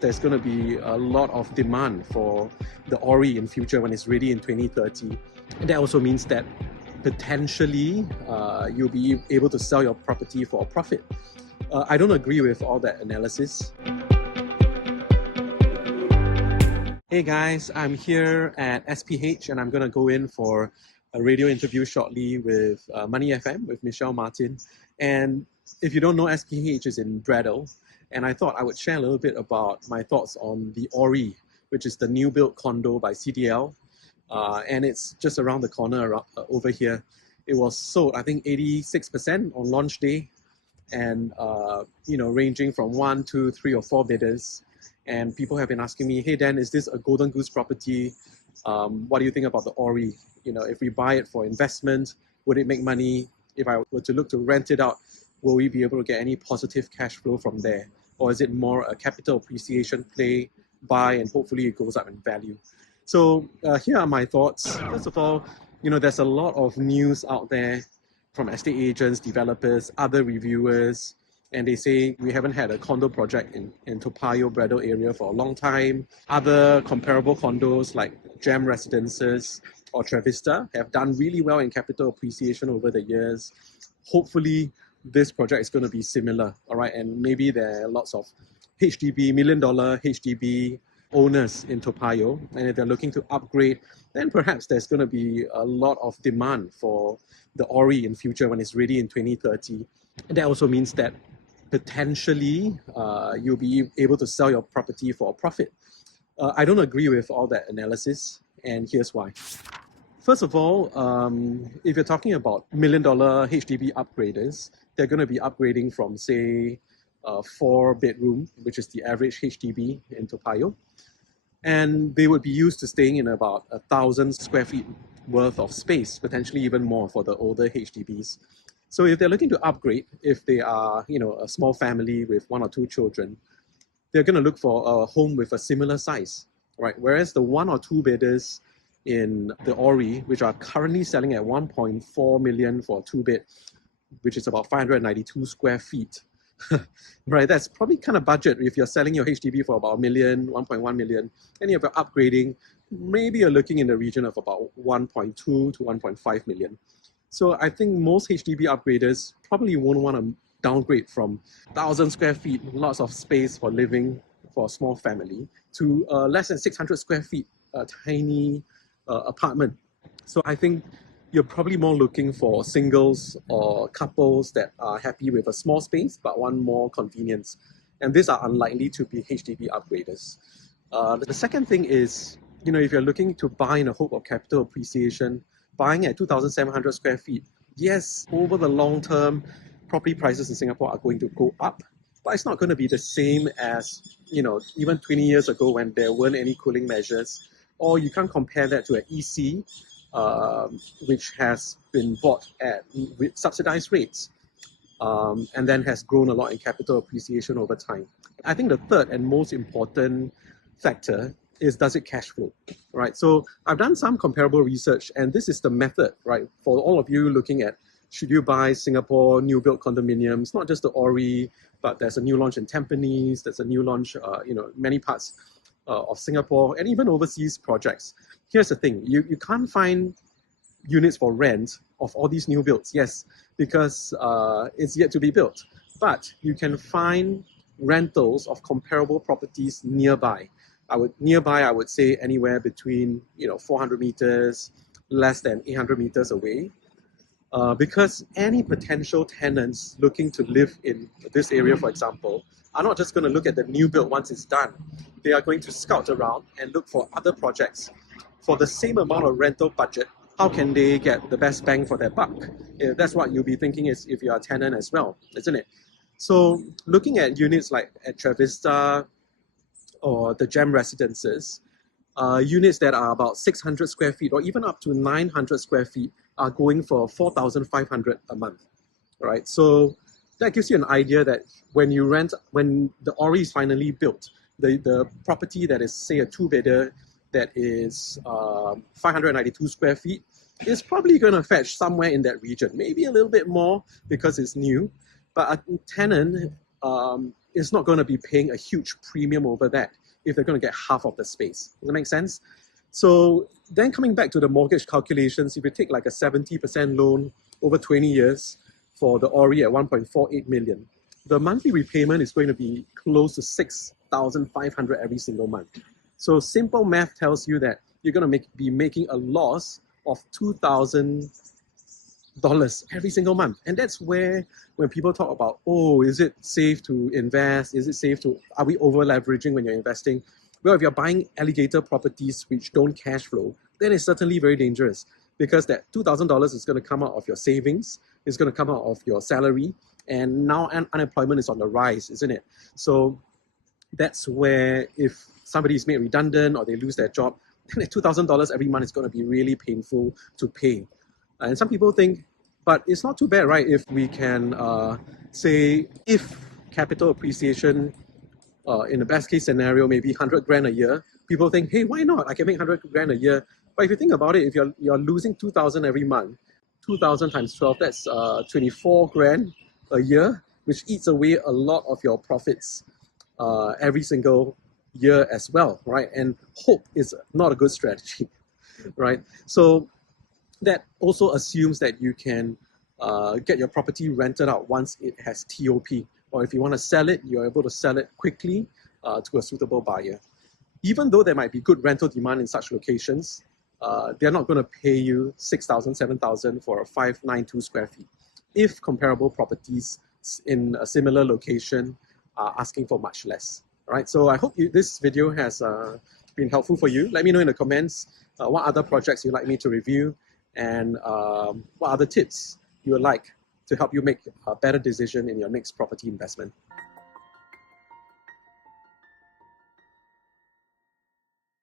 There's going to be a lot of demand for the Orie in future when it's ready in 2030. And that also means that potentially you'll be able to sell your property for a profit. I don't agree with all that analysis. Hey guys, I'm here at SPH and I'm going to go in for a radio interview shortly with Money FM with Michelle Martin. And if you don't know, SPH is in Braddell. And I thought I would share a little bit about my thoughts on the Orie, which is the new built condo by CDL. And it's just around the corner over here. It was sold, I think, 86% on launch day, and ranging from 1, 2, 3, or 4 bidders. And people have been asking me, hey Dan, is this a Golden Goose property? What do you think about the Orie? If we buy it for investment, would it make money? If I were to look to rent it out, will we be able to get any positive cash flow from there? Or is it more a capital appreciation play, buy, and hopefully it goes up in value? So here are my thoughts. First of all, there's a lot of news out there from estate agents, developers, other reviewers, and they say we haven't had a condo project in Toa Payoh, Braddell area for a long time. Other comparable condos like Gem Residences or Trevista have done really well in capital appreciation over the years. Hopefully, this project is going to be similar, all right? And maybe there are lots of HDB, $1 million HDB owners in Toa Payoh, and if they're looking to upgrade, then perhaps there's going to be a lot of demand for the Orie in future when it's ready in 2030. And that also means that potentially you'll be able to sell your property for a profit. I don't agree with all that analysis, and here's why. First of all, if you're talking about $1 million HDB upgraders, they're going to be upgrading from, say, a 4-bedroom, which is the average HDB in Toa Payoh. And they would be used to staying in about 1,000 square feet worth of space, potentially even more for the older HDBs. So if they're looking to upgrade, if they are, a small family with 1 or 2 children, they're going to look for a home with a similar size, right? Whereas the 1 or 2 bedders in the Orie, which are currently selling at 1.4 million for a 2-bed, which is about 592 square feet, right? That's probably kind of budget if you're selling your HDB for about 1 million, 1.1 million, and if you're upgrading, maybe you're looking in the region of about 1.2 to 1.5 million. So I think most HDB upgraders probably won't want to downgrade from 1,000 square feet, lots of space for living for a small family, to less than 600 square feet, a tiny apartment. So I think you're probably more looking for singles or couples that are happy with a small space but want more convenience. And these are unlikely to be HDB upgraders. The second thing is, if you're looking to buy in a hope of capital appreciation, buying at 2,700 square feet, yes, over the long term, property prices in Singapore are going to go up, but it's not going to be the same as, even 20 years ago when there weren't any cooling measures. Or you can't compare that to an EC, which has been bought with subsidized rates and then has grown a lot in capital appreciation over time. I think the third and most important factor is, does it cash flow, right? So I've done some comparable research, and this is the method, right? For all of you looking at, should you buy Singapore new built condominiums, not just the Orie, but there's a new launch in Tampines, there's a new launch, many parts of Singapore, and even overseas projects. Here's the thing, you can't find units for rent of all these new builds, yes, because it's yet to be built. But you can find rentals of comparable properties nearby. I would say anywhere between 400 meters, less than 800 meters away. Because any potential tenants looking to live in this area, for example, are not just going to look at the new build once it's done. They are going to scout around and look for other projects. For the same amount of rental budget, how can they get the best bang for their buck? That's what you'll be thinking is if you're a tenant as well, isn't it? So looking at units like at Trevista or the Gem Residences, units that are about 600 square feet or even up to 900 square feet are going for 4,500 a month, right? So that gives you an idea that when the Orie is finally built, the property that is, say, a 2-bedder that is 592 square feet is probably going to fetch somewhere in that region, maybe a little bit more because it's new, but a tenant is not going to be paying a huge premium over that if they're going to get half of the space. Does that make sense? So then coming back to the mortgage calculations, if you take like a 70% loan over 20 years for the Orie at 1.48 million, the monthly repayment is going to be close to 6,500 every single month. So simple math tells you that you're going to be making a loss of $2,000 every single month. And that's where when people talk about, oh, is it safe to invest? Is it safe to, are we over leveraging when you're investing? Well, if you're buying alligator properties which don't cash flow, then it's certainly very dangerous because that $2,000 is going to come out of your savings, it's going to come out of your salary, and now unemployment is on the rise, isn't it? So that's where if somebody is made redundant or they lose their job, then that $2,000 every month is going to be really painful to pay. And some people think, but it's not too bad, right? If we can say, if capital appreciation in the best case scenario, maybe 100 grand a year, people think, hey, why not? I can make 100 grand a year. But if you think about it, if you're losing 2,000 every month, 2,000 times 12, that's 24 grand a year, which eats away a lot of your profits every single year as well, right? And hope is not a good strategy, right? So that also assumes that you can get your property rented out once it has TOP. Or if you want to sell it, you're able to sell it quickly to a suitable buyer. Even though there might be good rental demand in such locations, they're not going to pay you 6,000, 7,000 for a 592 square feet. If comparable properties in a similar location are asking for much less. All right, so I hope this video has been helpful for you. Let me know in the comments what other projects you'd like me to review and what other tips you would like to help you make a better decision in your next property investment.